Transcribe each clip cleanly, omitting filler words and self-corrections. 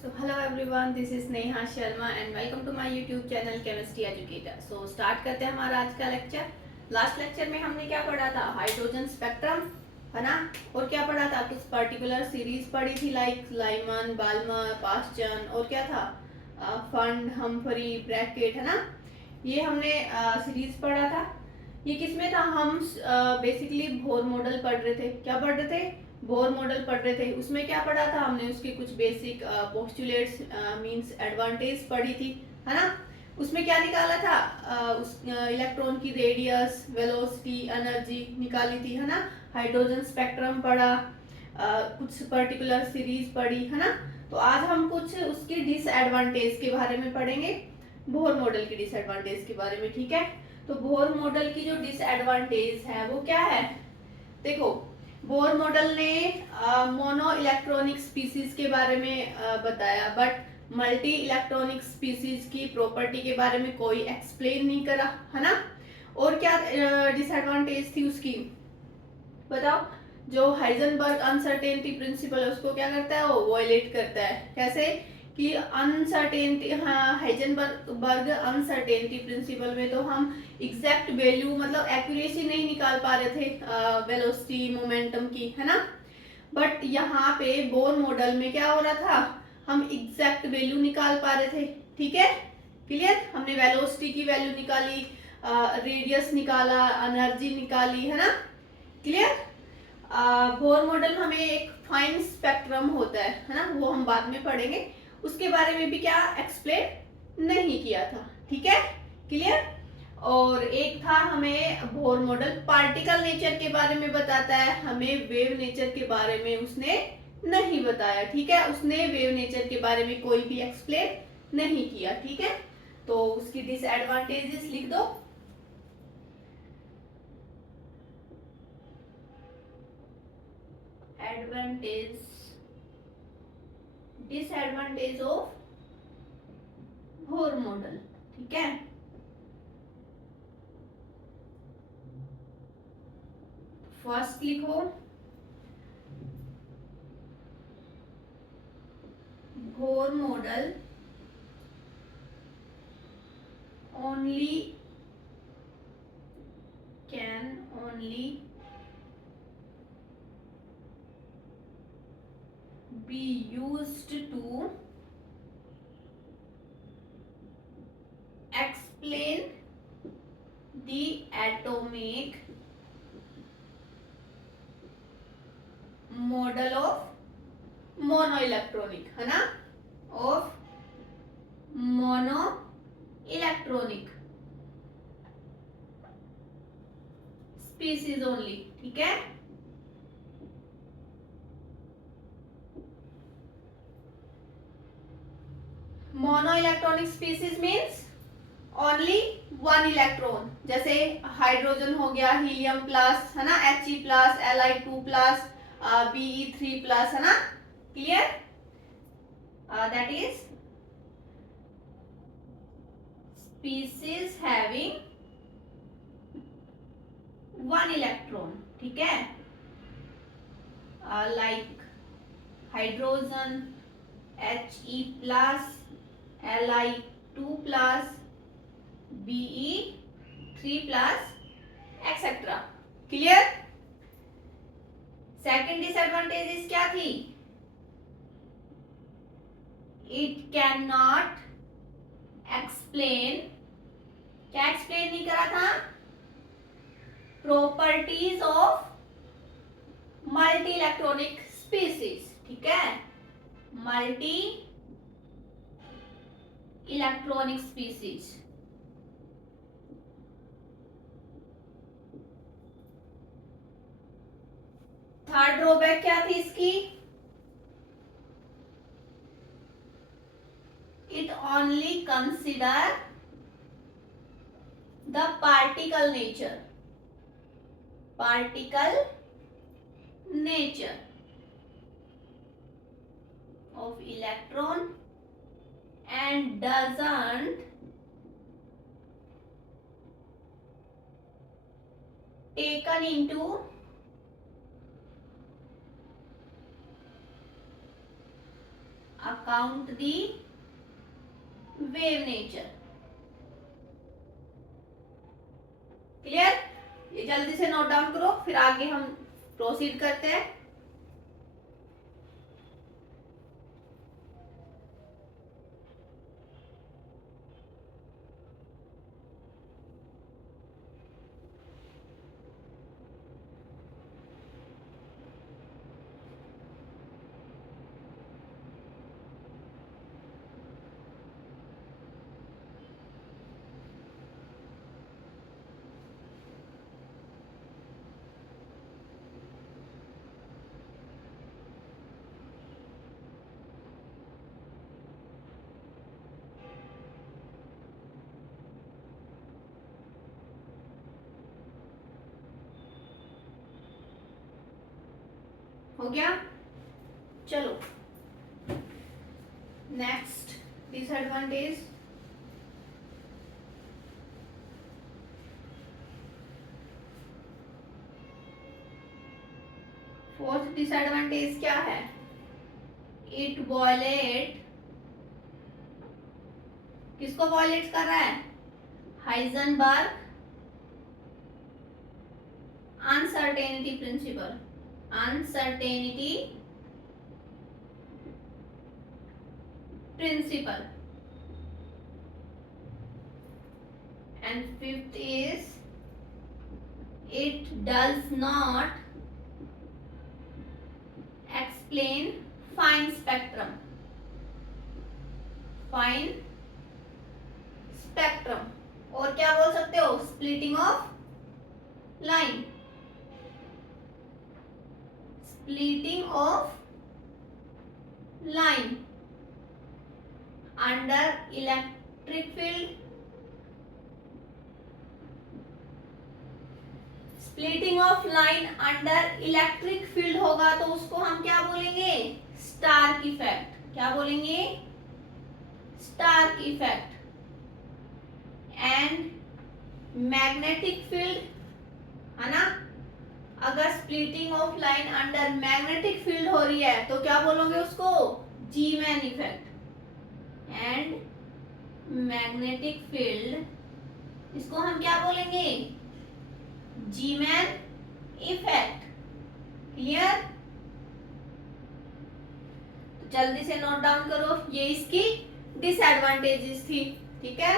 So hello everyone, this is Neha Sharma and welcome to my YouTube channel Chemistry Educator. So start करते हैं हमारा आज का lecture. Last lecture में हमने क्या पढ़ा था? हाइड्रोजन स्पेक्ट्रम, है ना। और क्या पढ़ा था? कुछ पर्टिकुलर सीरीज पढ़ी थी लाइक लाइमन, बाल्मर, पास्चन और क्या था? फंड, हम्फरी, ब्रैकेट, है ना। ये हमने सीरीज पढ़ा था। ये किसमें था? हम बेसिकली बोर मॉडल पढ़ रहे थे। क्या पढ़ रहे थे? बोर मॉडल पढ़ रहे थे। उसमें क्या पढ़ा था हमने? उसके कुछ बेसिक पोस्टुलेट्स मींस एडवांटेज पढ़ी थी, है ना। उसमें क्या निकाला था? उस इलेक्ट्रॉन की रेडियस, वेलोसिटी, एनर्जी निकाली थी, है ना। हाइड्रोजन स्पेक्ट्रम पढ़ा, कुछ पर्टिकुलर सीरीज पढ़ी, है ना। तो आज हम कुछ उसकी डिसएडवांटेज के बारे में पढ़ेंगे, बोर मॉडल की डिसएडवांटेज के बारे में, ठीक है। तो बोर मॉडल की जो डिसएडवांटेज है वो क्या है? देखो, बोर मॉडल ने मोनो इलेक्ट्रॉनिक स्पीसीज के बारे में बताया, बट मल्टी इलेक्ट्रॉनिक स्पीसीज की प्रॉपर्टी के बारे में कोई एक्सप्लेन नहीं करा, है ना। और क्या डिसएडवांटेज थी उसकी? बताओ। जो हाइजेनबर्ग अनसर्टेनिटी प्रिंसिपल है उसको क्या करता है? वो वायलेट करता है। कैसे? कि अनसर्टेनिटी, हाँ, हाइजेनबर्ग अनसर्टेनिटी प्रिंसिपल में तो हम एग्जैक्ट वैल्यू मतलब एक्यूरेसी नहीं निकाल पा रहे थे वेलोसिटी, मोमेंटम की, है ना। बट यहाँ पे बोर मॉडल में क्या हो रहा था? हम एग्जैक्ट वैल्यू निकाल पा रहे थे, ठीक है। क्लियर? हमने वेलोसिटी की वैल्यू निकाली, रेडियस निकाला, एनर्जी निकाली, है ना। क्लियर? बोर मॉडल हमें एक फाइन स्पेक्ट्रम होता है ना, वो हम बाद में पढ़ेंगे। उसके बारे में भी क्या एक्सप्लेन नहीं किया था, ठीक है। क्लियर? और एक था हमें बोर मॉडल पार्टिकल नेचर के बारे में बताता है, हमें वेव नेचर के बारे में उसने नहीं बताया, ठीक है। उसने वेव नेचर के बारे में कोई भी एक्सप्लेन नहीं किया, ठीक है। तो उसकी डिसएडवांटेजेस लिख दो। Advantage, disadvantage of Bohr model, ठीक है। फर्स्ट लिखो, Bohr model only can only be used to explain the atomic model of monoelectronic, है ना, of monoelectronic species only, ठीक है। Monoelectronic species means only one electron, जैसे हाइड्रोजन हो गया हीलियम प्लस, है ना, He plus, Li2 plus, Be3 plus, है ना। Clear? That is species having one electron, ठीक है। Like hydrogen He plus, Li2 plus, Be3 plus, etcetera. Clear? Second disadvantages क्या थी? इट कैन नॉट एक्सप्लेन, क्या explain नहीं करा था? Properties of multi electronic species, ठीक है। Multi electronic species. Third drawback क्या थी इसकी? It only consider the particle nature, particle nature of electron and doesn't taken into account the wave nature. Clear? ये जल्दी से नोट डाउन करो, फिर आगे हम प्रोसीड करते हैं। हो गया? चलो नेक्स्ट डिसएडवांटेज। फोर्थ डिसएडवांटेज क्या है? इट वॉयलेट, किसको वॉयलेट कर रहा है? Heisenberg uncertainty principle, uncertainty principle. And fifth is it does not explain fine spectrum, fine spectrum। और क्या बोल सकते हो? splitting of line, splitting of line under electric field, splitting of line under electric field होगा तो उसको हम क्या बोलेंगे? Stark effect. क्या बोलेंगे? Stark effect. And magnetic field, है ना, अगर splitting of line under magnetic field हो रही है तो क्या बोलोगे उसको? Zeeman effect. And magnetic field, इसको हम क्या बोलेंगे? Zeeman effect. क्लियर? तो जल्दी से नोट डाउन करो, ये इसकी डिसएडवांटेजेस थी। ठीक है?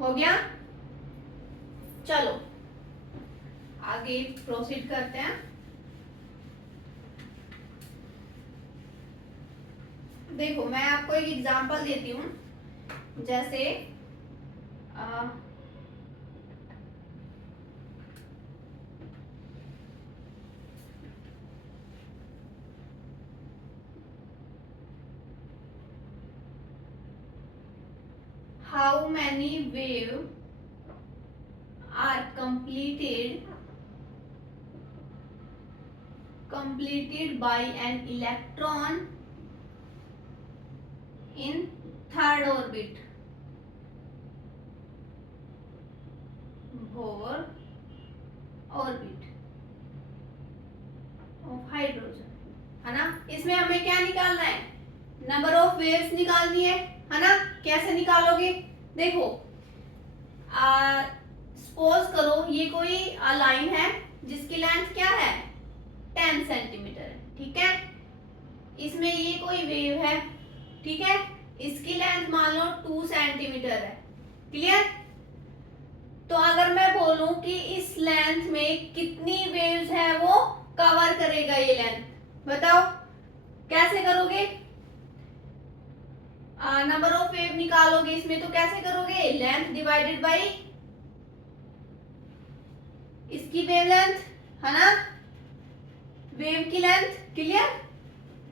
हो गया? चलो आगे प्रोसीड करते हैं। देखो मैं आपको एक एग्जांपल देती हूँ, जैसे how many waves are completed by an electron in third orbit, Bohr orbit of hydrogen, है ना। इसमें हमें क्या निकालना है? नंबर ऑफ वेव्स निकालनी है ना। कैसे निकालोगे? देखो सपोज करो ये कोई लाइन है जिसकी लेंथ क्या है? 10 सेंटीमीटर है। ठीक है? इसमें ये कोई वेव है, ठीक है, इसकी लेंथ मान लो 2 सेंटीमीटर है। क्लियर? तो अगर मैं बोलूं कि इस लेंथ में कितनी वेव्स है वो कवर करेगा ये लेंथ, बताओ कैसे करोगे? नंबर ऑफ वेव निकालोगे इसमें तो कैसे करोगे, लेंथ डिवाइडेड बाई इसकी वेवलेंथ, है ना, वेव की लेंथ। क्लियर,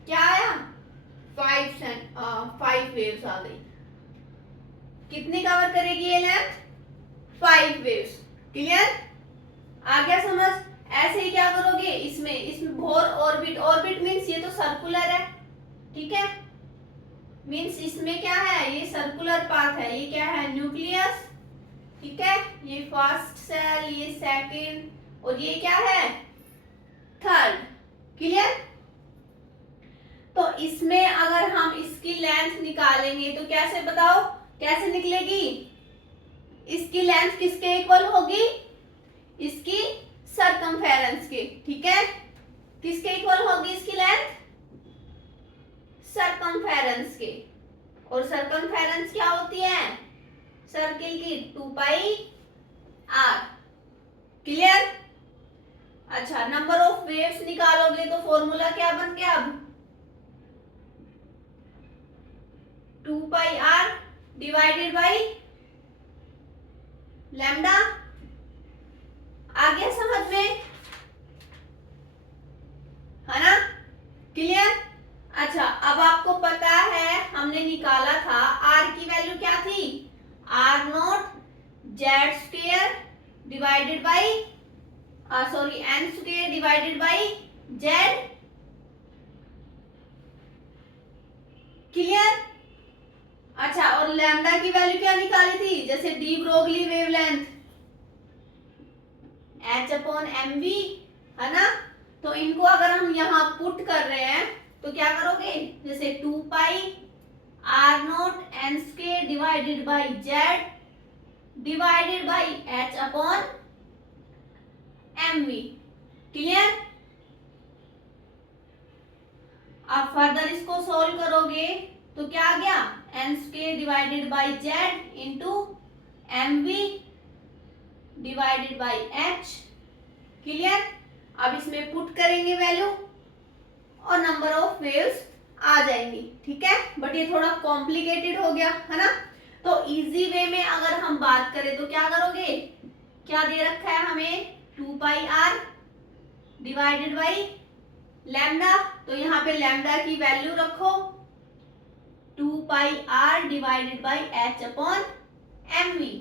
क्या आया, 5 वेव्स आ गई। कितनी कवर करेगी ये लेंथ, 5 वेव्स। क्लियर, आ गया समझ। ऐसे ही क्या करोगे इसमें बोर ऑर्बिट, ऑर्बिट मींस ये तो सर्कुलर है, ठीक है, मींस इसमें क्या है, ये सर्कुलर पाथ है, ये क्या है, न्यूक्लियस, ठीक है, ये फर्स्ट सेल, ये सेकंड, और ये क्या है, थर्ड। क्लियर, तो इसमें अगर हम इसकी लेंथ निकालेंगे तो कैसे बताओ, कैसे निकलेगी, इसकी लेंथ किसके इक्वल होगी, इसकी सरकमफेरेंस के, ठीक है, किसके इक्वल होगी इसकी लेंथ, सरकमफेरेंस के। और सरकमफेरेंस क्या होती है, सर्किल की 2 पाई आर। क्लियर, अच्छा, नंबर ऑफ वेव्स निकालोगे तो फॉर्मूला क्या बन गया अब, 2 pi R divided by lambda. आ गया समझ में, है ना। क्लियर, अच्छा, अब आपको पता है हमने निकाला था आर की वैल्यू क्या थी, R naught Z square divided by sorry N square divided by Z. Clear, अच्छा, और लैम्डा की वैल्यू क्या निकाली थी, जैसे de Broglie wavelength H upon M V, है ना। तो इनको अगर हम यहाँ पुट कर रहे हैं तो क्या करोगे, जैसे 2 pi R naught N square divided by Z divided by H upon M V. Clear, अब फर्दर इसको सॉल्व करोगे तो क्या आ गया, N square divided by Z into M V divided by H. Clear, अब इसमें पुट करेंगे वैल्यू और नंबर ऑफ वेव्स आ जाएंगी, ठीक है, बट ये थोड़ा कॉम्प्लिकेटेड हो गया, है ना। तो इजी वे में अगर हम बात करें तो क्या करोगे, क्या दे रखा है हमें, 2 pi R divided by lambda, तो यहाँ पे लैम्डा की वैल्यू रखो 2 pi R divided by H upon M V,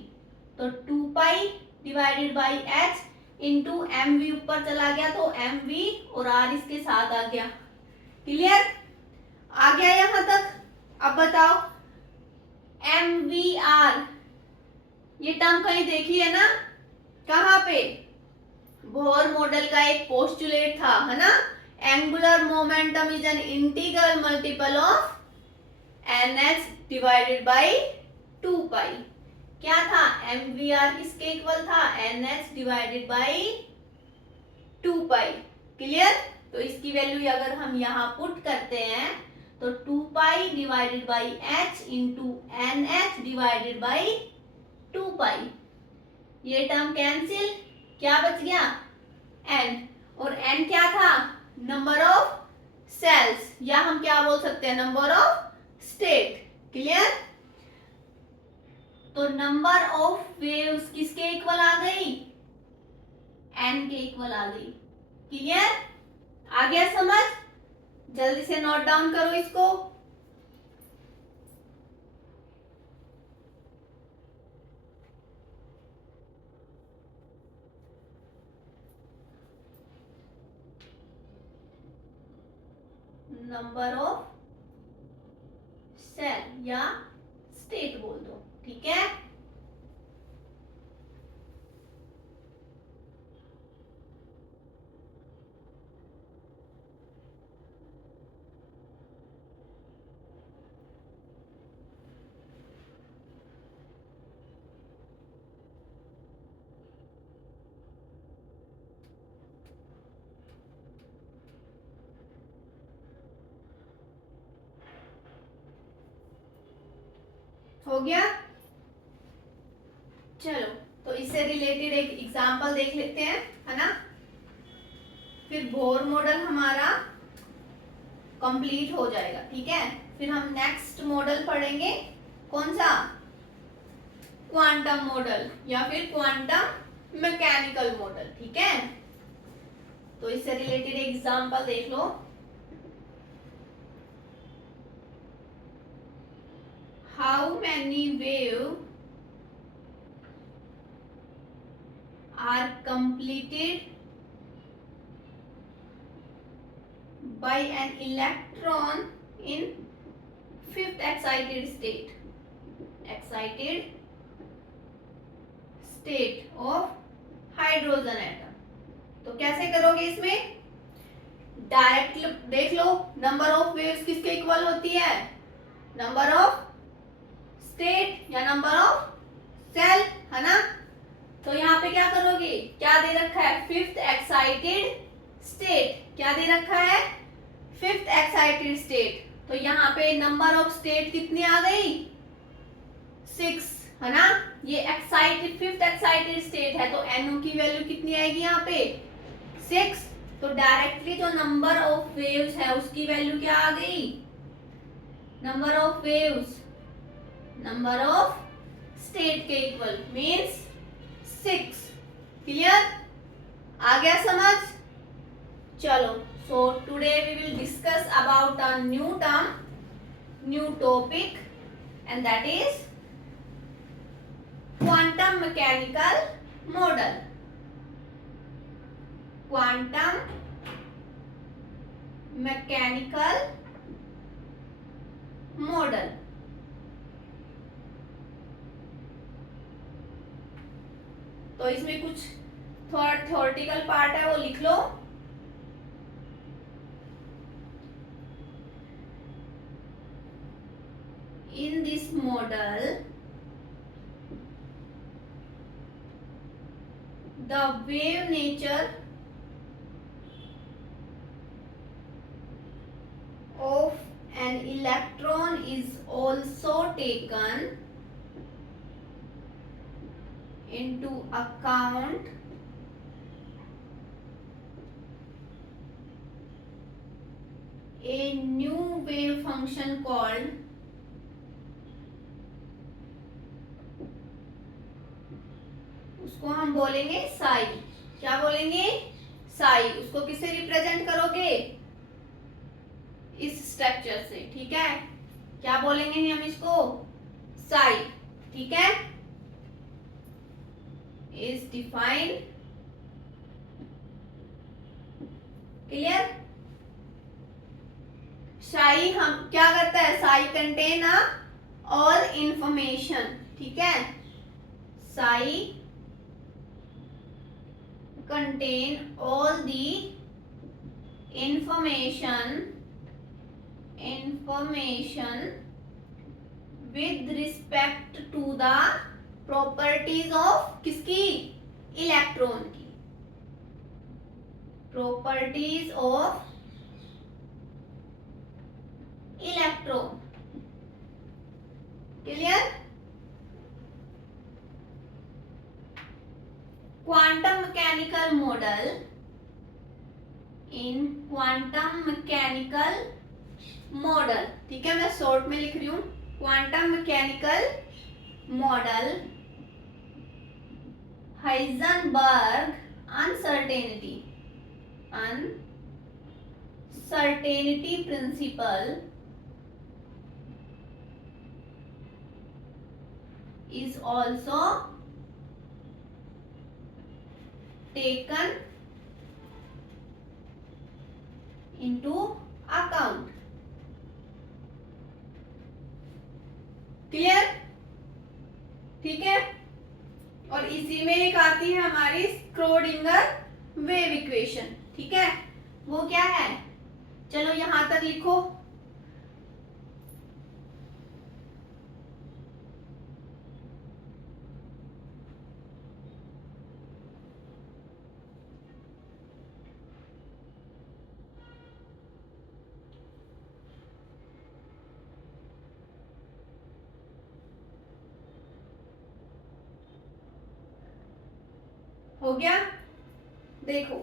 तो 2 pi divided by H into M V ऊपर चला गया तो एम वी और आर इसके साथ आ गया। क्लियर, आ गया यहां तक। अब बताओ एम वी आर, ये टर्म कहीं देखी है ना, कहां पे, बोर मॉडल का एक पोस्टुलेट था, है ना, angular momentum is an integral multiple of N H divided by 2 pi. क्या था, एम वी आर किसके इक्वल था, N H divided by 2 pi. Clear, तो इसकी वैल्यू अगर हम यहाँ पुट करते हैं तो 2 pi divided by H into N H divided by 2 pi, ये टर्म कैंसिल, क्या बच गया, एन, और एन क्या था, नंबर ऑफ सेल्स, या हम क्या बोल सकते हैं, नंबर ऑफ स्टेट। क्लियर, तो नंबर ऑफ वेव्स किसके इक्वल आ गई, एन के इक्वल आ गई। क्लियर, आ गया समझ, जल्दी से नोट डाउन करो इसको। नंबर ऑफ सेल या स्टेट बोल दो, ठीक है। हो गया, चलो, तो इससे रिलेटेड एक एग्जांपल देख लेते हैं, है ना, फिर बोर मॉडल हमारा कंप्लीट हो जाएगा, ठीक है। फिर हम नेक्स्ट मॉडल पढ़ेंगे, कौन सा, क्वांटम मॉडल या फिर क्वांटम मैकेनिकल मॉडल। ठीक है, तो इससे रिलेटेड एग्जांपल देख लो। How many wave are completed by an electron in fifth excited state of hydrogen atom। तो कैसे करोगे इसमें, डायरेक्ट देख लो, नंबर ऑफ वेव्स किसके इक्वल होती है, नंबर ऑफ स्टेट या नंबर ऑफ सेल, है ना। तो यहाँ पे क्या करोगे, क्या दे रखा है, फिफ्थ एक्साइटेड स्टेट, क्या दे रखा है, फिफ्थ एक्साइटेड स्टेट। तो यहाँ पे नंबर ऑफ स्टेट कितनी आ गई, 6, है ना। ये एक्साइटेड, फिफ्थ एक्साइटेड स्टेट है, तो NO की वैल्यू कितनी आएगी यहाँ पे, 6। तो डायरेक्टली जो नंबर ऑफ वेव्स है उसकी वैल्यू क्या आ गई, number of waves number of state के इक्वल, मीन्स 6। क्लियर, आ गया समझ। चलो, so today we will discuss about a new term, new topic, and that is quantum mechanical model। quantum mechanical model। तो इसमें कुछ थोड़ा थ्योरेटिकल पार्ट है, वो लिख लो। In this model, the wave nature of an electron is also taken into account a new wave function called उसको हम बोलेंगे साई। क्या बोलेंगे, साई। उसको किससे रिप्रेजेंट करोगे, इस स्ट्रक्चर से। ठीक है, क्या बोलेंगे हम इसको, साई। ठीक है, इज डिफाइंड, क्लियर। साई हम क्या करता है, साई कंटेन ऑल इंफॉर्मेशन। ठीक है, Sai contain all the information with respect to the properties of किसकी, इलेक्ट्रॉन की, properties of electron. Clear. Quantum mechanical model, in quantum mechanical model, ठीक है, मैं शॉर्ट में लिख रही हूं, quantum mechanical model, Heisenberg uncertainty principle is also taken into account। Clear, ठीक है। और इसी में एक आती है हमारी स्क्रोडिंगर वेव इक्वेशन। ठीक है, वो क्या है, चलो यहां तक लिखो। हो गया, देखो,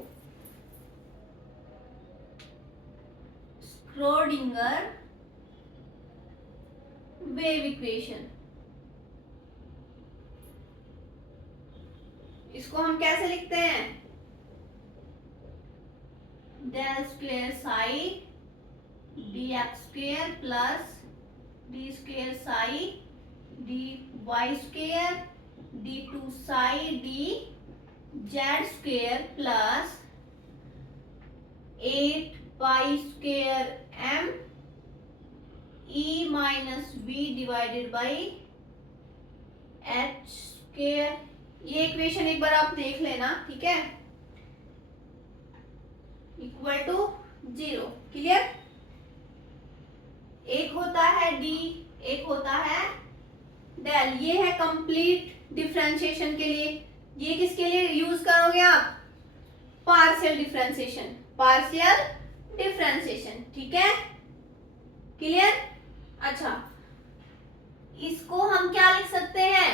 स्क्रोडिंगर वेव इक्वेशन। इसको हम कैसे लिखते हैं? Del square psi D X square plus D square psi D Y square D two psi D Z square plus 8 pi square M E minus V divided by H square. ये equation एक बार आप देख लेना, ठीक है, equal to 0। Clear? एक होता है डी, एक होता है डेल। ये है कंप्लीट डिफरेंशिएशन के लिए। ये किसके लिए यूज करोगे आप? पार्शियल डिफरेंशिएशन, पार्शियल डिफरेंशिएशन, ठीक है, क्लियर? अच्छा, इसको हम क्या लिख सकते हैं?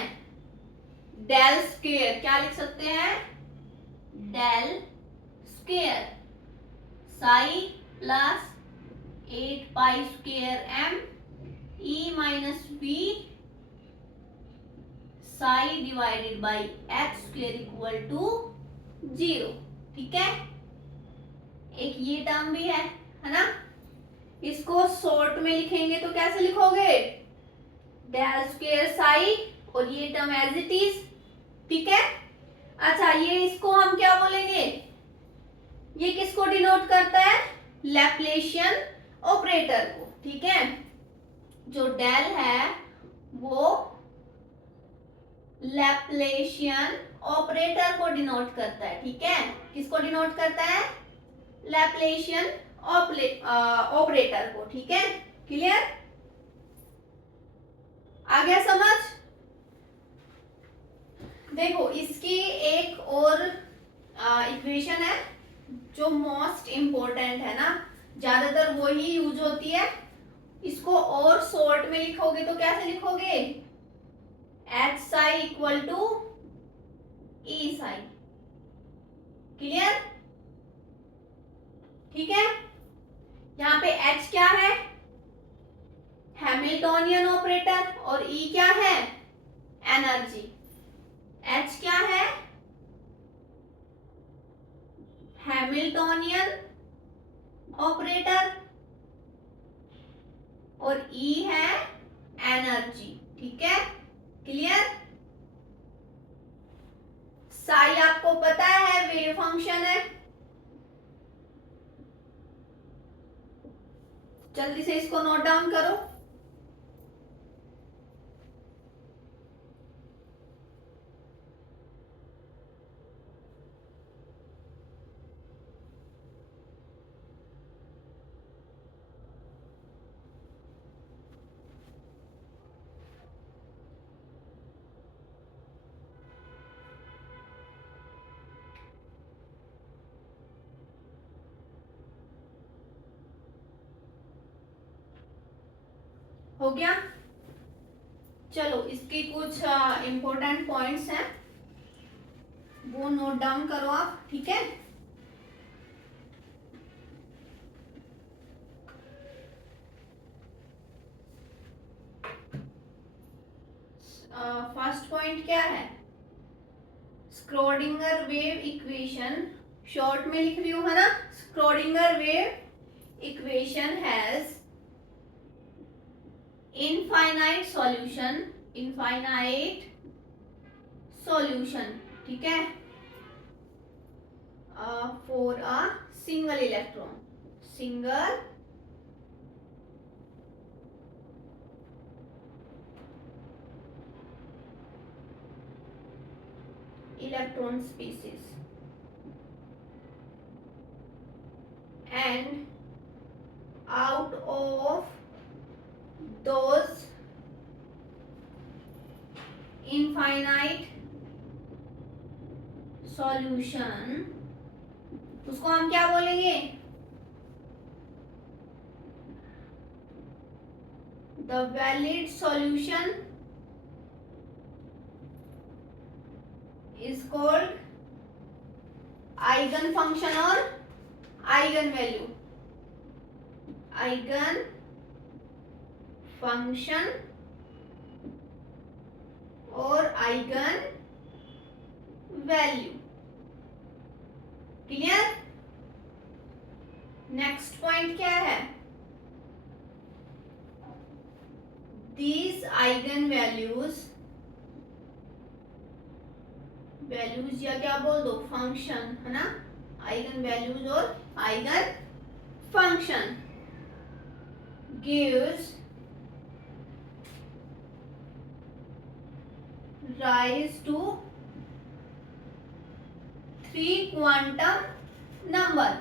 Del square. क्या लिख सकते हैं? Del square psi plus 8 pi square M E minus B psi divided by H square equal to 0। ठीक है, एक ये टर्म भी है ना? इसको शॉर्ट में लिखेंगे तो कैसे लिखोगे? डेल स्क्वेयर साई और ये टर्म एज इट इज। ठीक है, अच्छा, ये इसको हम क्या बोलेंगे? ये किसको डिनोट करता है? लैप्लेशियन ऑपरेटर को। ठीक है, जो डेल है वो लैप्लेशियन ऑपरेटर को डिनोट करता है। ठीक है, किसको डिनोट करता है? लैप्लेशियन ऑपरेटर को। ठीक है, क्लियर? आ गया समझ? देखो, इसकी एक और इक्वेशन है जो मोस्ट इंपॉर्टेंट है ना, ज्यादातर वो ही यूज होती है। इसको और शॉर्ट में लिखोगे तो कैसे लिखोगे? H psi equal to E psi. Clear? ठीक है, यहाँ पे एच क्या है? हैमिल्टोनियन ऑपरेटर, और ई क्या है? एनर्जी। एच क्या है? हैमिल्टोनियन ऑपरेटर, और ई है एनर्जी। ठीक है, क्लियर? साई आपको पता है वेव फंक्शन है। जल्दी से इसको नोट डाउन करो। हो गया? चलो, इसके कुछ इंपॉर्टेंट पॉइंट्स हैं, वो नोट डाउन करो आप। ठीक है, फर्स्ट पॉइंट क्या है? स्क्रोडिंगर वेव इक्वेशन, शॉर्ट में लिख रही हूं है ना। Schrödinger wave equation has infinite solution, infinite solution. ठीक है, for a single electron, single electron species, and out of those infinite solution, उसको हम क्या बोलेंगे? the valid solution is called eigen function और eigen value, eigen function और eigen value. Clear? Next point क्या है? These आइगन वैल्यूज या क्या बोल दो, फंक्शन, है ना, आइगन वैल्यूज और eigen function gives rise to 3 quantum number।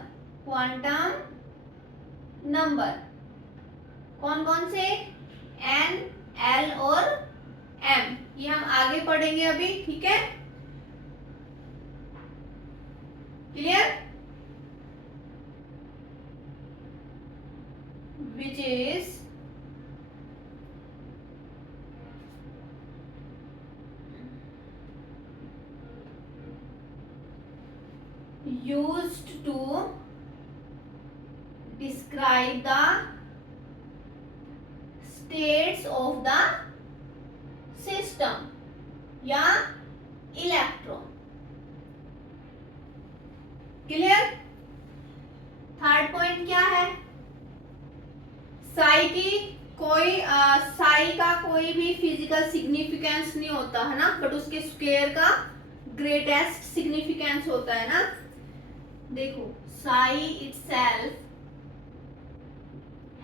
कौन कौन से? N, L और M। ये हम आगे पढ़ेंगे अभी, ठीक है? Clear? Which is used to describe the states of the system या इलेक्ट्रॉन। क्लियर? थर्ड पॉइंट क्या है? साई का कोई भी फिजिकल सिग्निफिकेंस नहीं होता है ना, बट उसके स्क्वायर का ग्रेटेस्ट सिग्निफिकेंस होता है ना। देखो, psi itself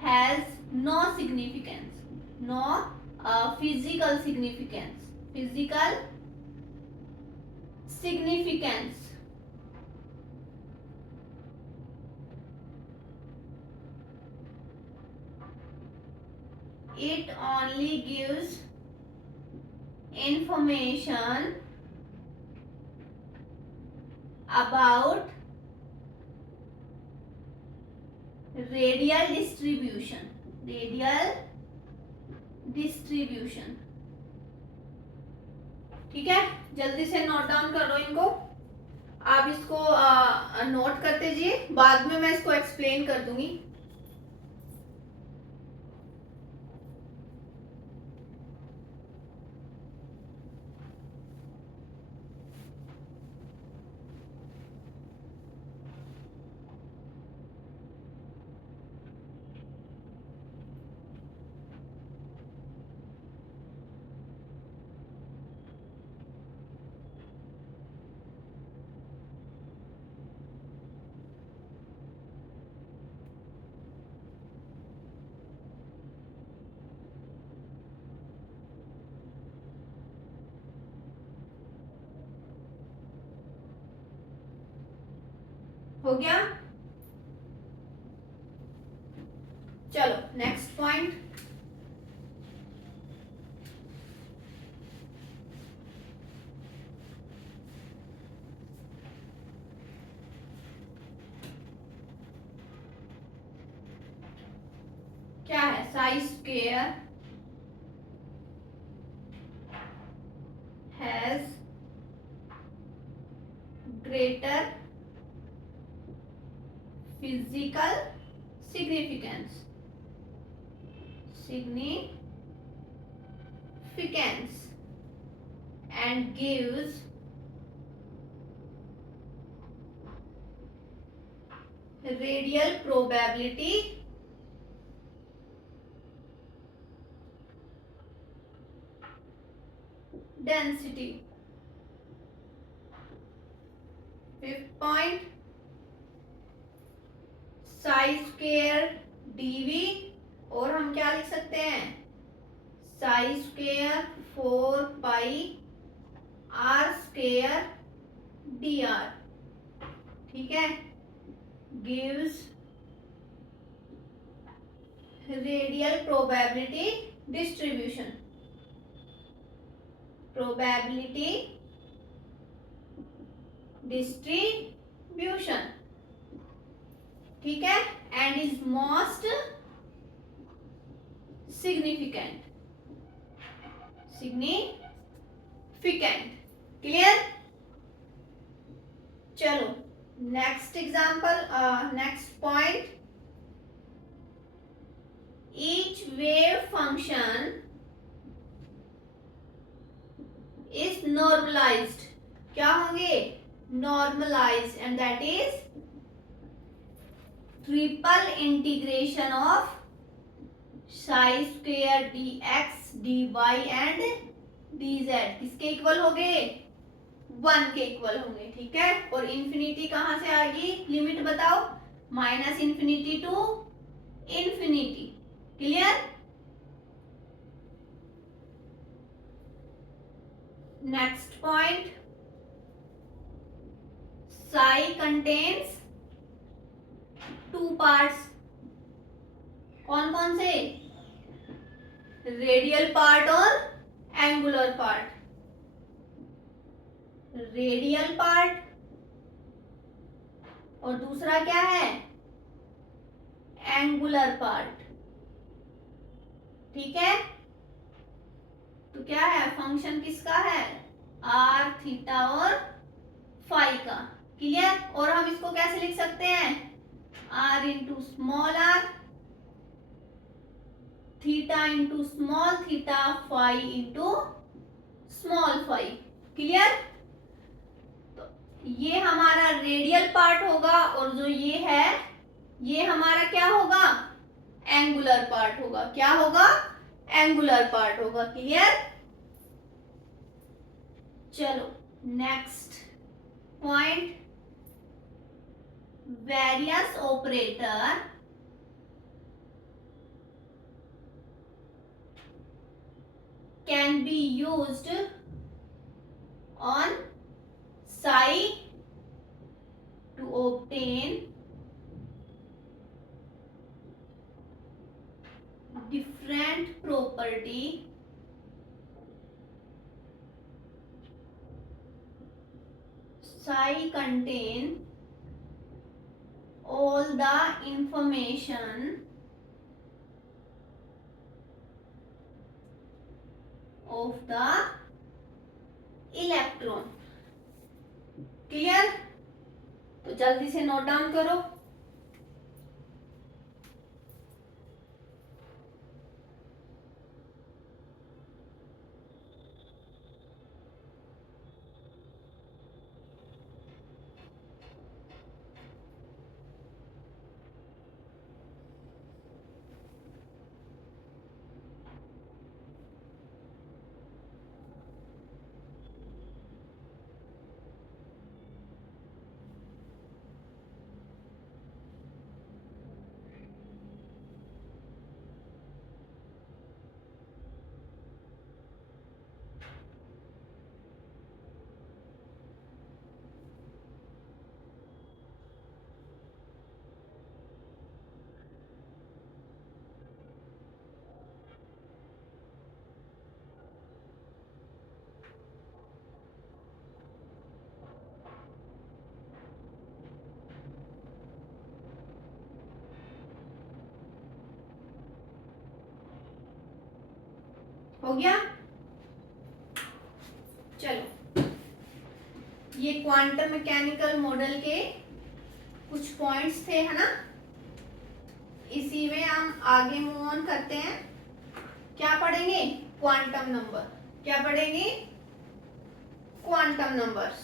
has no significance, no physical significance. It only gives information about radial distribution। ठीक है, जल्दी से नोट डाउन कर लो इनको। आप इसको नोट करते जाइए, बाद में मैं इसको एक्सप्लेन कर दूंगी। हो गया? चलो नेक्स्ट पॉइंट। क्या है? Sai square has greater physical significance and gives radial probability density। Fifth point, Sai square dv, और हम क्या लिख सकते हैं? साई स्क्वायर 4 पाई r स्क्वायर dr। ठीक है, gives radial probability distribution। ठीक है, and is most significant। Clear? चलो next example, next point. Each wave function normalized, क्या होंगे, normalized, and that is triple integration of psi square dx dy and dz किसके equal हो गए, 1 के equal होंगे, ठीक है। और इंफिनिटी कहां से आएगी, लिमिट बताओ, minus infinity to infinity, clear. Next point, psi contains 2 parts, कौन कौन से, रेडियल पार्ट और एंगुलर पार्ट, रेडियल पार्ट और दूसरा क्या है, एंगुलर पार्ट, ठीक है। तो क्या है, फंक्शन किसका है, आर, थीटा और फाई का, क्लियर। और हम इसको कैसे लिख सकते हैं, R into small R, theta into small theta, phi into small phi, clear. तो ये हमारा रेडियल पार्ट होगा और जो ये है ये हमारा क्या होगा, एंगुलर पार्ट होगा, क्या होगा, एंगुलर पार्ट होगा, क्लियर। चलो next point, various operator can be used on psi to obtain different property psi contain all the information of the electron, clear. तो जल्दी से नोट डाउन करो, हो गया। चलो ये क्वांटम मैकेनिकल मॉडल के कुछ पॉइंट्स थे, है ना। इसी में हम आगे मूव ऑन करते हैं, क्या पढ़ेंगे, क्वांटम नंबर, क्या पढ़ेंगे, क्वांटम नंबर्स।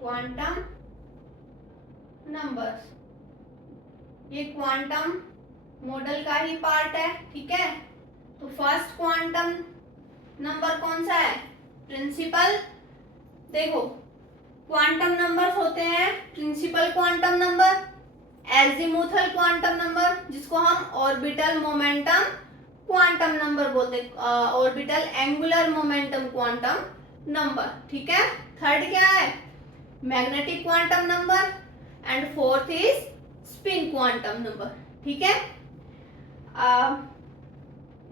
क्वांटम नंबर्स, ये क्वांटम मॉडल का ही पार्ट है, ठीक है। तो फर्स्ट क्वांटम नंबर कौन सा है, प्रिंसिपल। देखो क्वांटम नंबर्स होते हैं principal quantum number, azimuthal quantum number जिसको हम ऑर्बिटल मोमेंटम क्वांटम नंबर बोलते हैं, orbital angular momentum quantum number, ठीक है। थर्ड क्या है, magnetic quantum number, and fourth is spin quantum number, ठीक है।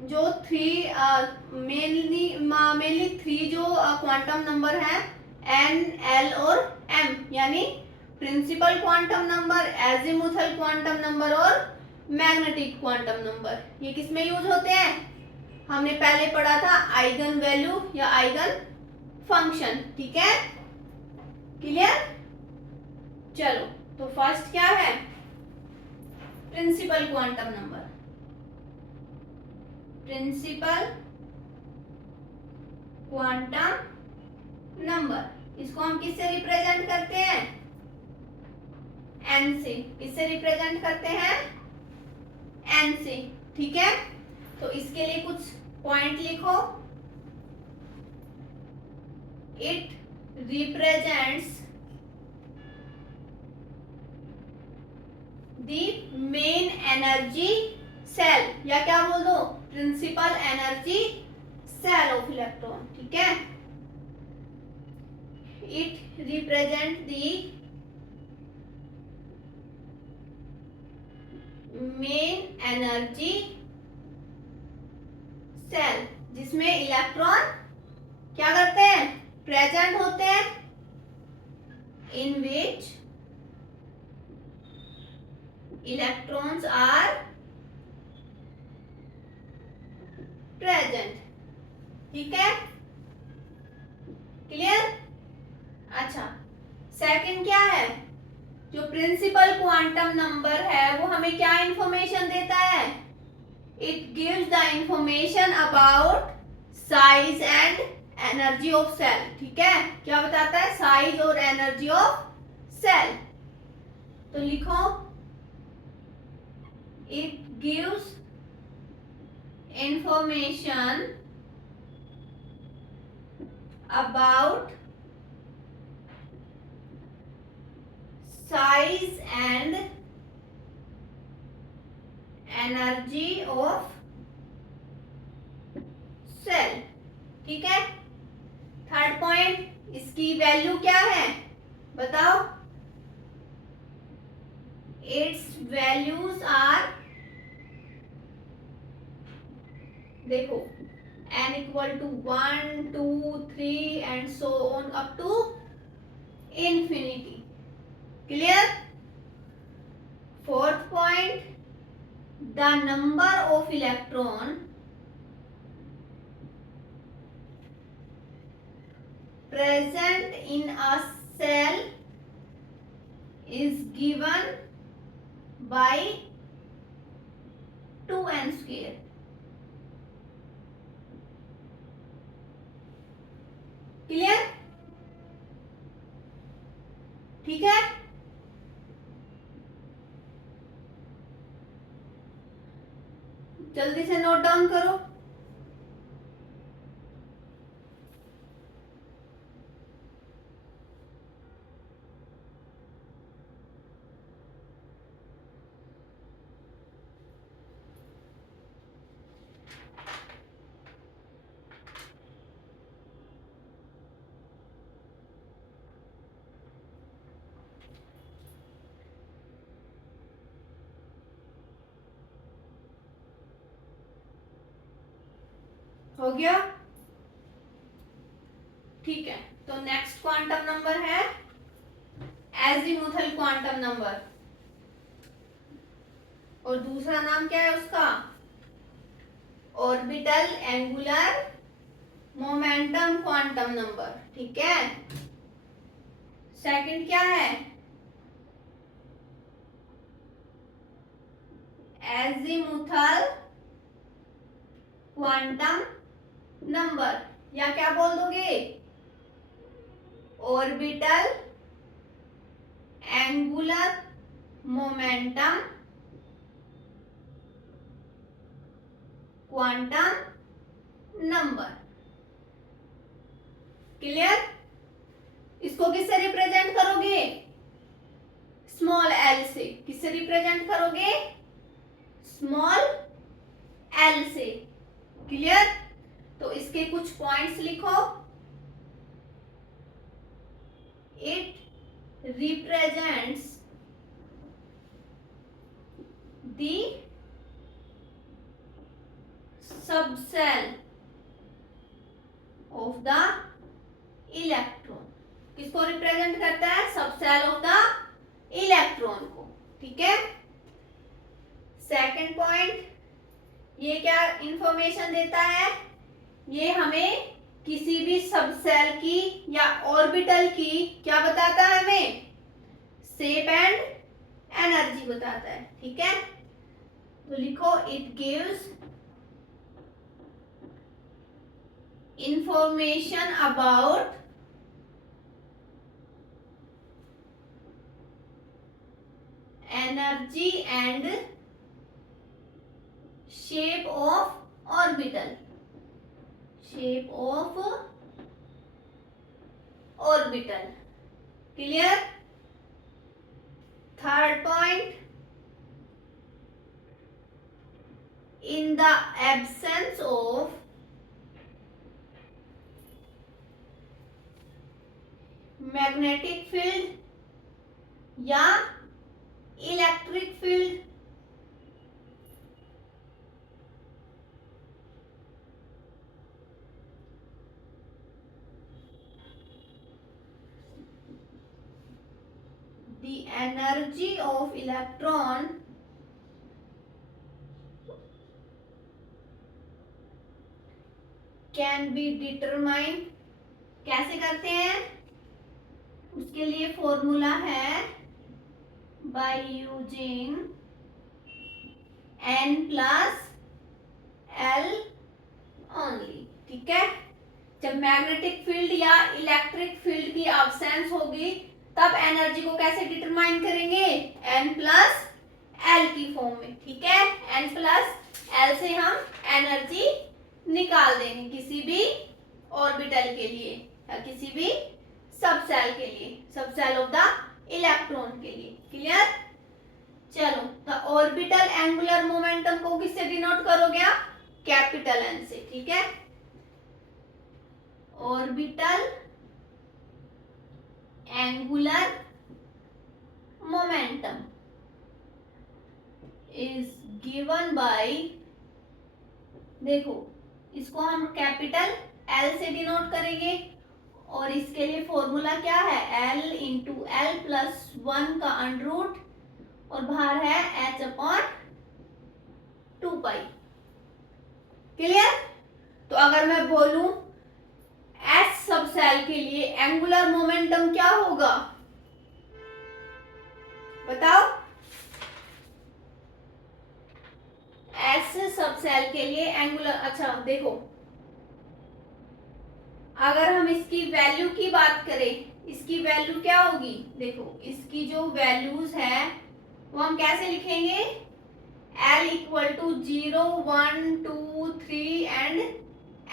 जो मेनली थ्री जो क्वांटम नंबर है, एन, एल और एम, यानी principal quantum number, azimuthal quantum number और मैग्नेटिक क्वांटम नंबर, ये किसमें यूज होते हैं, हमने पहले पढ़ा था आइगन वैल्यू या आइगन फंक्शन, ठीक है, क्लियर। चलो तो फर्स्ट क्या है, principal quantum number. Principal quantum number, इसको हम किससे रिप्रेजेंट करते हैं, एन से। किससे रिप्रेजेंट करते हैं, एन से। ठीक है, तो इसके लिए कुछ पॉइंट लिखो। It represents the main energy shell, या क्या बोल दो, principal energy shell of electron. ठीक है, it represent the main energy shell, जिसमें इलेक्ट्रॉन क्या करते हैं, प्रेजेंट होते हैं, in which electrons are present. ठीक है, क्लियर। अच्छा, सेकंड क्या है, जो प्रिंसिपल क्वांटम नंबर है वो हमें क्या इंफॉर्मेशन देता है, it gives the information about size and energy of shell. ठीक है, क्या बताता है, साइज और एनर्जी ऑफ सेल। तो लिखो, it gives information about size and energy of shell. ठीक है, थर्ड पॉइंट, इसकी वैल्यू क्या है बताओ, इट्स वैल्यूज आर, देखो n equal to 1 2 3 and so on up to infinity. Clear. Fourth point, the number of electron present in a cell is given by 2n square। क्लियर, ठीक है। जल्दी से नोट डाउन करो। हो गया, ठीक है। तो नेक्स्ट क्वांटम नंबर है एजीमुथल क्वांटम नंबर, और दूसरा नाम क्या है उसका, orbital angular momentum quantum number. ठीक है, सेकंड क्या है, एजीमुथल क्वांटम नंबर, या क्या बोल दोगे, orbital angular momentum quantum number. Clear. इसको किससे रिप्रेजेंट करोगे, स्मॉल एल से। किससे रिप्रेजेंट करोगे, स्मॉल एल से। क्लियर। तो इसके कुछ पॉइंट्स लिखो। It represents the subshell of the electron. किसको रिप्रेजेंट करता है, सबसेल ऑफ द इलेक्ट्रॉन को। ठीक है। सेकंड पॉइंट, ये क्या इंफॉर्मेशन देता है, ये हमें किसी भी सबसेल की या ऑर्बिटल की क्या बताता है, हमें शेप एंड एनर्जी बताता है, ठीक है। तो लिखो it gives information about energy and shape of orbital, shape of orbital, clear. Third point, in the absence of magnetic field या electric field, the energy of electron can be determined, कैसे करते हैं, उसके लिए फॉर्मूला है by using n plus l only, ठीक है। जब मैग्नेटिक फील्ड या इलेक्ट्रिक फील्ड की अब्सेंस होगी तब एनर्जी को कैसे डिटरमाइन करेंगे, n प्लस l की फॉर्म में, ठीक है। n प्लस l से हम एनर्जी निकाल देंगे किसी भी ऑर्बिटल के लिए या किसी भी सब सेल के लिए, सब सेल ऑफ द इलेक्ट्रॉन के लिए, क्लियर। चलो, द ऑर्बिटल एंगुलर मोमेंटम को किससे डिनोट करोगे आप, कैपिटल एन से, ठीक है। Orbital angular momentum is given bye, देखो इसको हम कैपिटल एल से डिनोट करेंगे और इसके लिए फॉर्मूला क्या है, L इंटू एल प्लस 1 का अंडर रूट और बाहर है h अपॉन 2 पाई, क्लियर। तो अगर मैं बोलूं S सब सेल के लिए एंगुलर मोमेंटम क्या होगा, बताओ। S सब सेल के लिए एंगुलर, अच्छा देखो अगर हम इसकी वैल्यू की बात करें, इसकी वैल्यू क्या होगी, देखो इसकी जो वैल्यूज है वो हम कैसे लिखेंगे, L equal to 0 1 2 3 and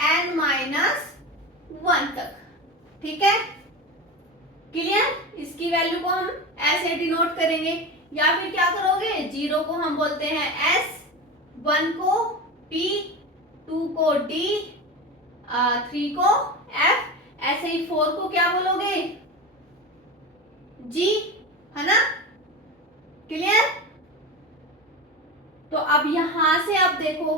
n minus 1 तक, ठीक है, क्लियर। इसकी वैल्यू को हम ऐसे डिनोट करेंगे या फिर क्या करोगे, 0 को हम बोलते हैं S, 1 को P, 2 को D, 3 को F, ऐसे ही 4 को क्या बोलोगे, G, है ना, क्लियर। तो अब यहां से आप देखो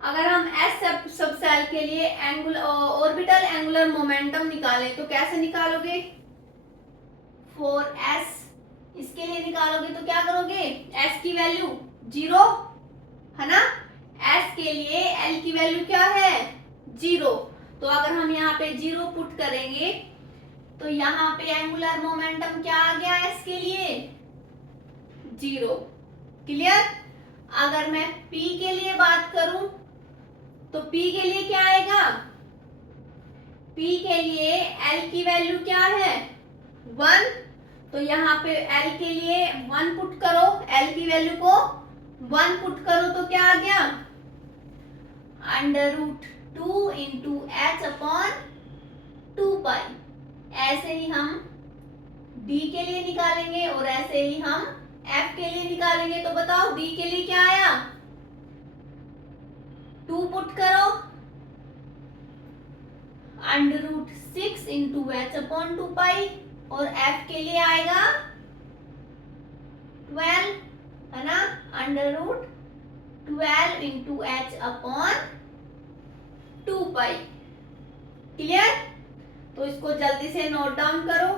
अगर हम S सब सेल के लिए एंगुलर ऑर्बिटल एंगुलर मोमेंटम निकालें तो कैसे निकालोगे, 4s, इसके लिए निकालोगे तो क्या करोगे, S की वैल्यू 0, है ना, S के लिए L की वैल्यू क्या है 0, तो अगर हम यहाँ पे 0 पुट करेंगे तो यहाँ पे एंगुलर मोमेंटम क्या आ गया S के लिए 0, क्लियर। अगर मैं P के लिए बात करूं तो P के लिए क्या आएगा, P के लिए L की वैल्यू क्या है 1, तो यहाँ पे L के लिए 1 पुट करो, L की वैल्यू को 1 पुट करो तो क्या आ गया, under root 2 into H upon 2 pi. ऐसे ही हम D के लिए निकालेंगे और ऐसे ही हम F के लिए निकालेंगे, तो बताओ D के लिए क्या आया, 2 पुट करो, under root 6 into H upon 2 pi, और F के लिए आएगा 12, है ना, under root 12 into H upon 2 pi, clear. तो इसको जल्दी से नोट डाउन करो,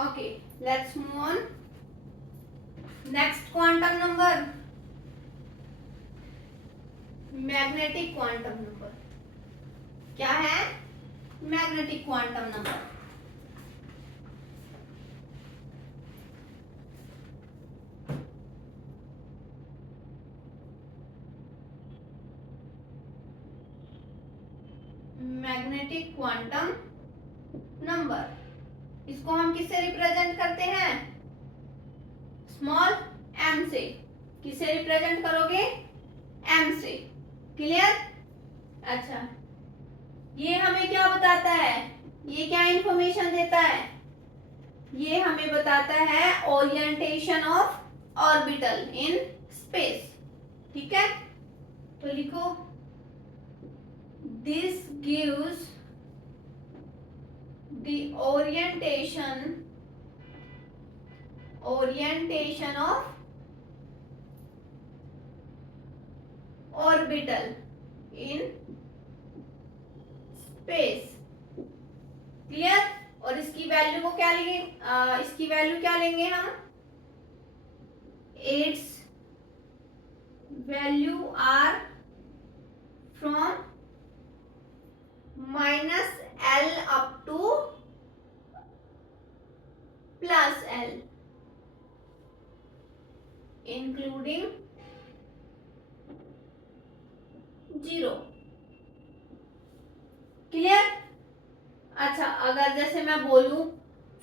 okay, let's move on. Next quantum number, magnetic quantum number. क्या है? Magnetic quantum number. Magnetic quantum number, इसको हम किससे रिप्रेजेंट करते हैं? स्मॉल m से। किससे रिप्रेजेंट करोगे? m से। क्लियर? अच्छा, ये हमें क्या बताता है? ये क्या इंफॉर्मेशन देता है? ये हमें बताता है orientation of orbital in space. ठीक है, तो लिखो, this gives the orientation of orbital in space। Clear? और इसकी वैल्यू को क्या लेंगे? इसकी वैल्यू क्या लेंगे हम? Its value are from -L up to +L including 0। Clear? अच्छा, अगर जैसे मैं बोलूं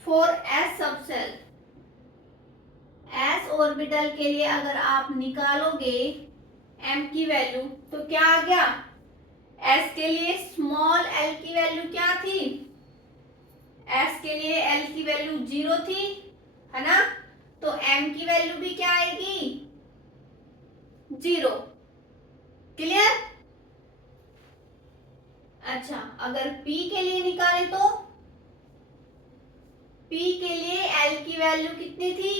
for s subshell, s orbital के लिए अगर आप निकालोगे m की वैल्यू तो क्या आ गया? s के लिए स्मॉल l की वैल्यू क्या थी? s के लिए l की वैल्यू 0 थी, है ना? तो m की वैल्यू भी क्या आएगी? 0। क्लियर? अच्छा, अगर p के लिए निकाले तो p के लिए l की वैल्यू कितनी थी?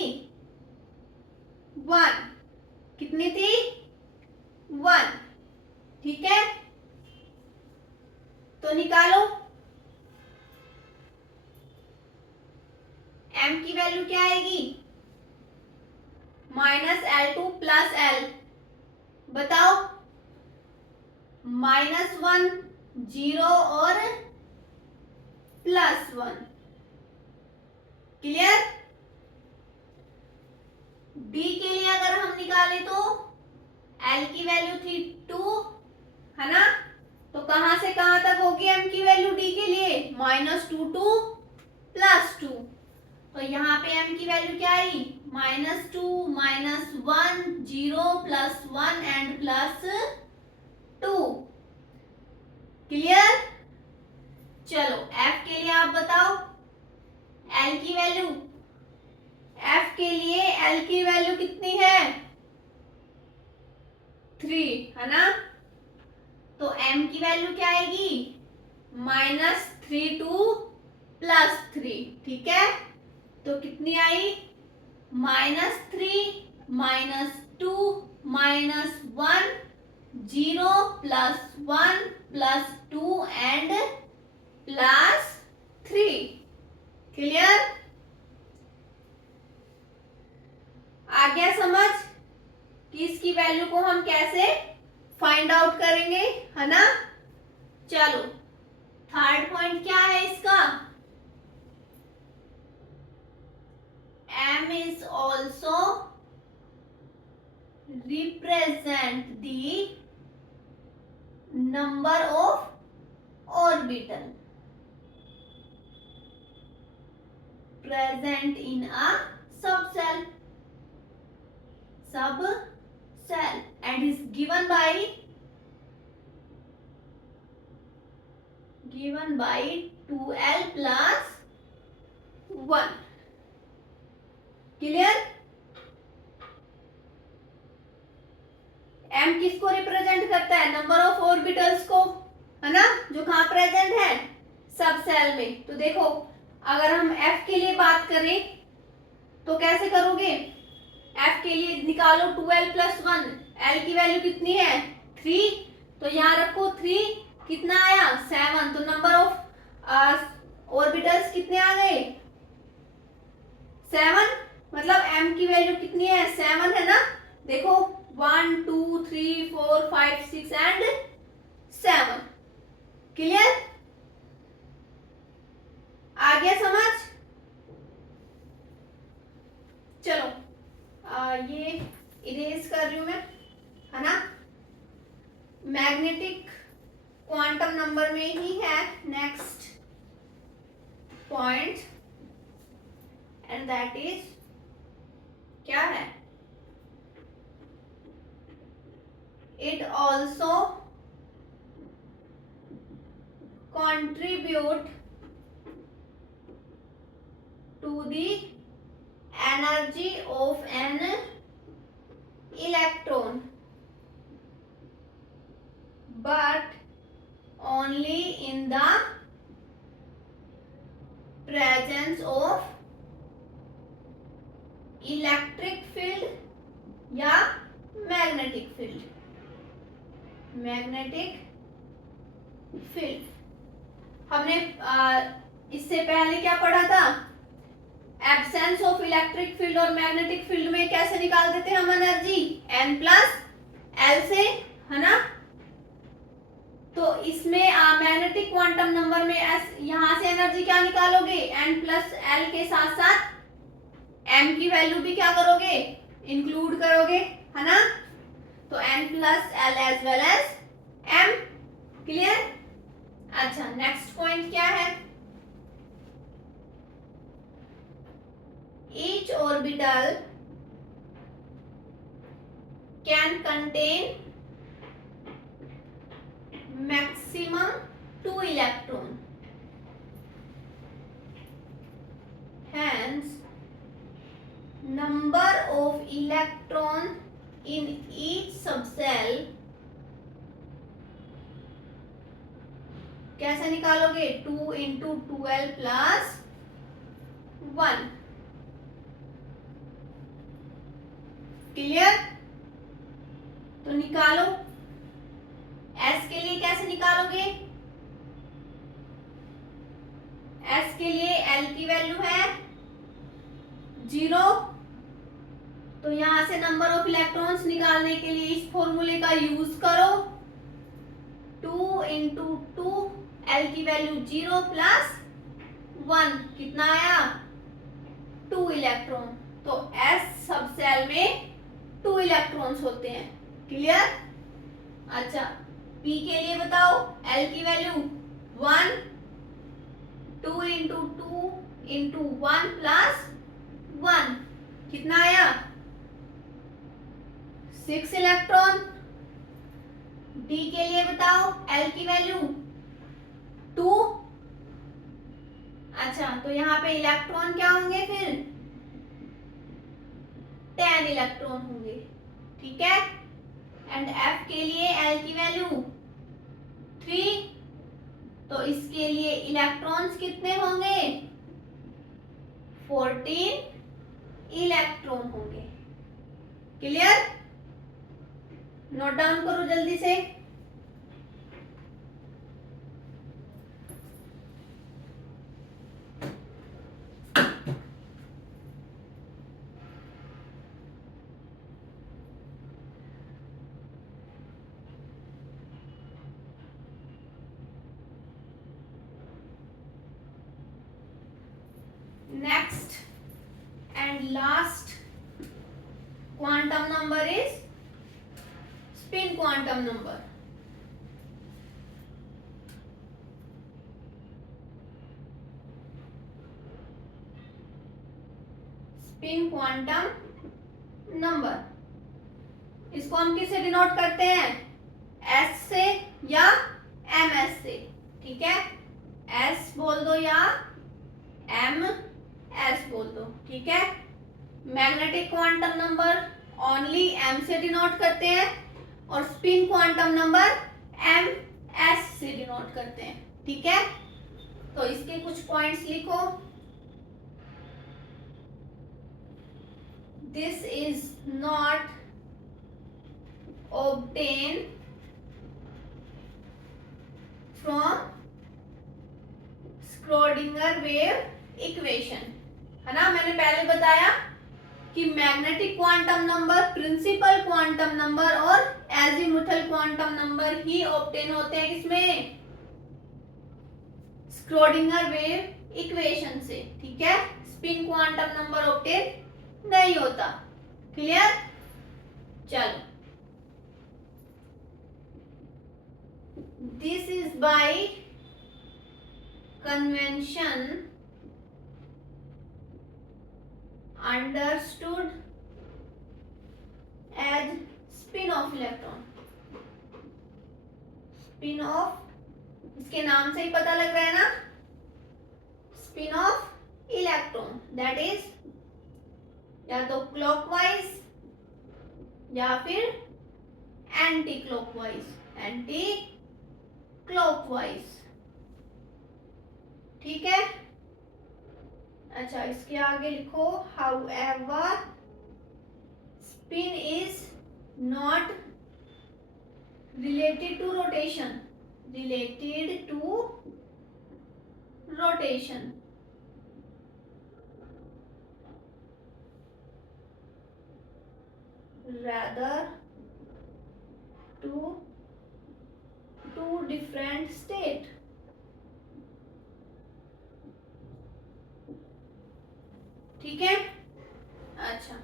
1। कितनी थी? 1। ठीक है, तो निकालो, m की वैल्यू क्या आएगी? -L to +L। बताओ, -1, 0 और +1। क्लियर? d के लिए अगर हम निकाले तो l की वैल्यू थी 2, है ना? तो कहां से कहां तक होगी m की वैल्यू d के लिए? -2 टू +2। तो यहाँ पे m की वैल्यू क्या आई? -2, -1, 0, +1 एंड +2। क्लियर? चलो, f के लिए आप बताओ, l की वैल्यू, f के लिए l की वैल्यू कितनी है? 3, है ना? तो m की वैल्यू क्या आएगी? -3 टू +3। ठीक है, तो कितनी आई? -3, -2, -1, 0, +1, +2 एंड +3। क्लियर? आ गया समझ कि इसकी वैल्यू को हम कैसे फाइंड आउट करेंगे, है ना? चलो, थर्ड पॉइंट क्या है इसका? m is also represent the number of orbital present in a subcell and is given by 2l plus 1। Clear? m किसको रिप्रेजेंट करता है? नंबर ऑफ ऑर्बिटल्स को, है ना? जो कहां प्रेजेंट है? सब सेल में। तो देखो, अगर हम f के लिए बात करें तो कैसे करोगे? f के लिए निकालो 2l plus 1। l की वैल्यू कितनी है? 3। तो यहाँ रखो 3, कितना आया? 7। तो नंबर ऑफ ऑर्बिटल्स कितने आ गए? 7, मतलब m की वैल्यू कितनी है, 7 है ना। देखो 1 2 3 4 5 6 एंड 7। क्लियर, आ गया समझ। चलो ये इरेज कर रही हूं मैं, है ना। मैग्नेटिक क्वांटम नंबर में ही है next point, and that is क्या है, it also contribute to the energy of an electron, but only in the presence of electric field या magnetic field, magnetic field। हमने इससे पहले क्या पढ़ा था, एब्सेंस ऑफ इलेक्ट्रिक फील्ड और मैग्नेटिक फील्ड में कैसे निकाल देते हैं हम एनर्जी, n प्लस एल से, है ना। तो इसमें मैग्नेटिक क्वांटम नंबर में यहां से एनर्जी क्या निकालोगे, n प्लस एल के साथ साथ m की वैल्यू भी क्या करोगे, इंक्लूड करोगे, है ना। तो n plus L as well as m। Clear. अच्छा, नेक्स्ट पॉइंट क्या है, each orbital can contain maximum 2 electron, hence number of electron in each subcell कैसे निकालोगे, 2 इंटू 12 प्लस 1। क्लियर, तो निकालो। S के लिए कैसे निकालोगे, S के लिए L की वैल्यू है 0, तो यहां से नंबर ऑफ इलेक्ट्रॉन्स निकालने के लिए इस फॉर्मूले का यूज करो, 2 इंटू 2, L की वैल्यू 0 प्लस 1, कितना आया, 2 इलेक्ट्रॉन। तो S सब सेल में 2 इलेक्ट्रॉन्स होते हैं। क्लियर। अच्छा, P के लिए बताओ, L की वैल्यू 1, 2 इंटू 2 इंटू 1 प्लस 1, कितना आया, 6 इलेक्ट्रॉन। D के लिए बताओ, L की वैल्यू 2। अच्छा, तो यहाँ पे इलेक्ट्रॉन क्या होंगे फिर, 10 इलेक्ट्रॉन होंगे। ठीक है। एंड F के लिए L की वैल्यू 3, तो इसके लिए इलेक्ट्रॉन्स कितने होंगे, 14 इलेक्ट्रॉन होंगे। क्लियर, नोट डाउन करो जल्दी से। Next and last quantum number is spin quantum number. Spin quantum number, इसको हम किससे डिनोट करते हैं, S से या MS से। ठीक है, S बोल दो या MS बोल दो। ठीक है। Magnetic quantum number only M से डिनोट करते हैं और स्पिन क्वांटम नंबर MS से डिनोट करते हैं। ठीक है, तो इसके कुछ पॉइंट्स लिखो। This is not obtained from Schrödinger wave equation। है ना। मैंने पहले बताया कि magnetic quantum number, principal quantum number और एजीमुथल क्वांटम नंबर ही ऑब्टेन होते हैं किसमें, स्क्रोडिंगर वेव इक्वेशन से, ठीक है। स्पिन क्वांटम नंबर ऑब्टेन नहीं होता। क्लियर? चलो, this is by convention understood as spin of electron. spin of, इसके नाम से ही पता लग रहा है ना, spin of electron, that is या तो क्लॉकवाइज या फिर एंटी क्लॉकवाइज, एंटी क्लॉकवाइज, ठीक है। अच्छा, इसके आगे लिखो, however spin is not related to rotation, related to rotation, rather to two different state. ठीक है। अच्छा,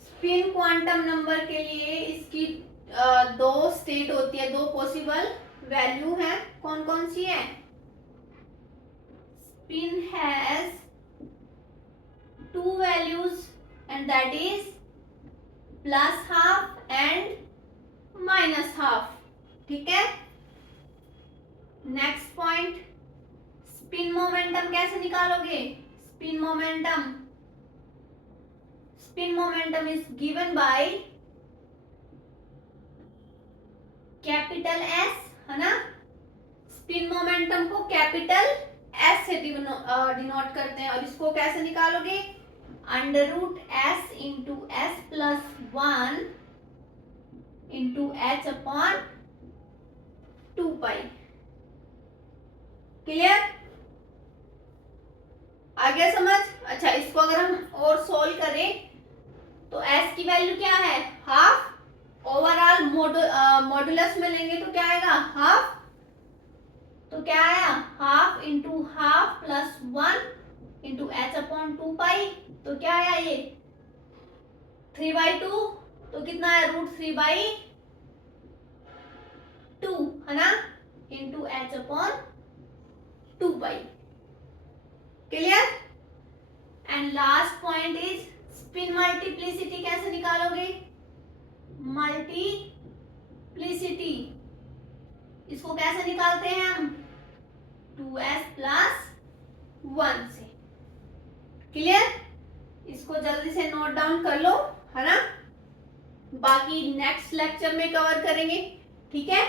स्पिन क्वांटम नंबर के लिए इसकी दो स्टेट होती है, दो पॉसिबल वैल्यू है। कौन कौन सी है? Spin has to values and that is plus half and minus half, ठीक है। नेक्स्ट पॉइंट, स्पिन मोमेंटम कैसे निकालोगे? Spin momentum is given by capital S, है ना। स्पिन मोमेंटम को कैपिटल एस से डिनोट करते हैं, और इसको कैसे निकालोगे? Under root S into S plus 1 into H upon 2 pi. Clear? आ गया समझ? अच्छा, इसको अगर हम और सोल्व करें तो एस की वैल्यू क्या है? हाफ। ओवरऑल मॉडुलस में लेंगे तो क्या आएगा? हाफ। तो क्या आया? Half into half plus 1 into H upon 2 पाई। तो क्या आया ये? 3/2। तो कितना है? √3/2, है ना, into H upon 2 pi. Clear? And last point is spin multiplicity कैसे निकालोगे? मल्टीप्लिसिटी इसको कैसे निकालते हैं हम? 2s प्लस 1 से। क्लियर? इसको जल्दी से नोट डाउन कर लो, है ना। बाकी नेक्स्ट लेक्चर में कवर करेंगे, ठीक है।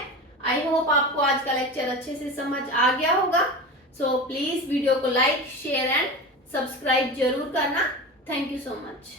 आई होप आपको आज का लेक्चर अच्छे से समझ आ गया होगा। सो प्लीज वीडियो को लाइक, शेयर एंड सब्सक्राइब जरूर करना। Thank you so much.